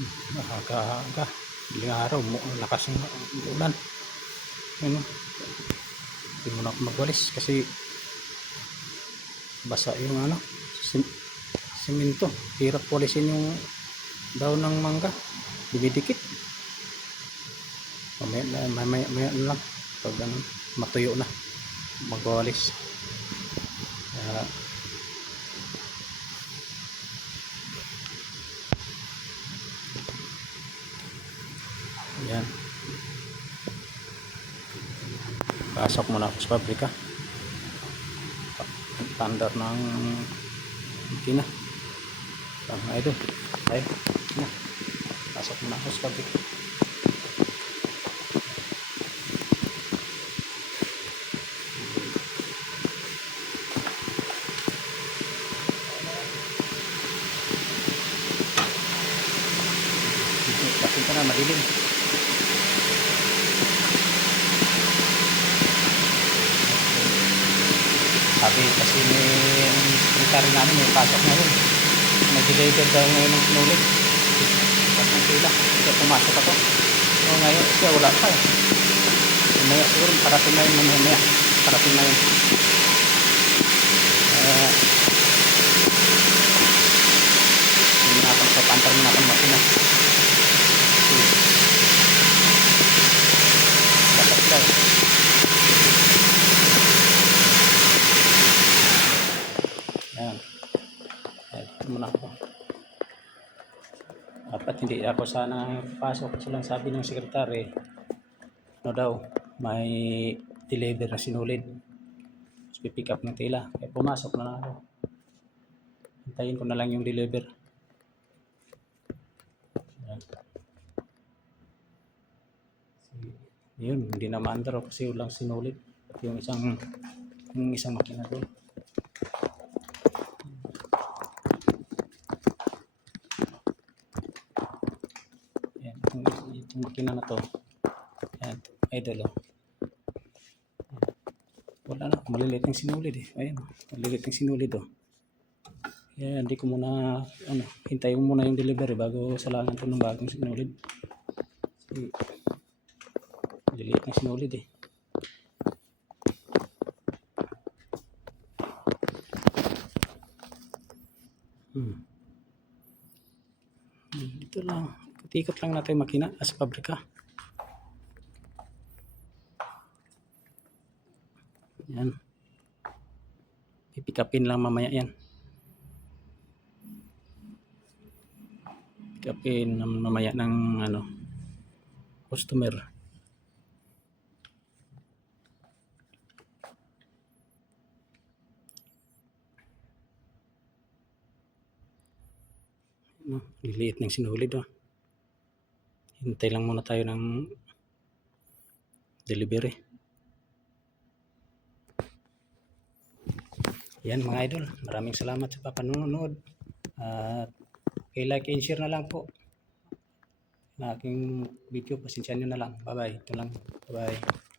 Nakakaaga. Ilang araw, lakas ng ulan. Ano, hindi mo na ako magwalis kasi basa yung ano, simento. Hirap walisin yung daon ng mangga. Dumidikit. Maya lang. Pag ano, matuyo na, magwalis. Yan. Pasok muna ako sa pabrika. Standard ng makina. Ito. Ay, na. Pasok muna ako sa pabrika. Pasok ka na, madilim. Sabi kasi may secretary namin may pasok ngayon. Nag-deliver daw ngayon ng sinulit. Tapos ng pila. Kaya pumasok ako. So ngayon siya wala pa eh. Mamaya siguro parating na yun mamaya. Parating na yun. Hindi na ako sa pantar mo na akong makina. Dapat daw. Ayan. Ito muna ako. Dapat hindi ako sana pasok kasi lang sabi ng sekretary ano daw may deliver na sinulid. Tapos pipick up ng tila. Kaya pumasok na ako. Hintayin ko na lang yung deliver. Ayan. Yun, hindi na maandar kasi walang sinulid. Yung isang makina doon. Itong makina na to, ayan, idol oh. Wala na, maliliit ng sinulid eh. Ayan, maliliit ng sinulid oh. Kaya hindi ko muna, ano, hintayin mo muna yung delivery bago salangan ko ng bagong sinulid. Kasi, maliliit ng sinulid eh. Ito lang, ikot lang natin makina sa pabrika. Yan. Pipikapin lang mamaya yan. Pipikapin mamaya ng ano, customer. Liliit ng sinulid oh. Hintay lang muna tayo ng delivery. Yan mga idol, maraming salamat sa papanonood. At like and share na lang po na aking video. Pasensya nyo na lang. Bye bye. Ito lang. Bye bye.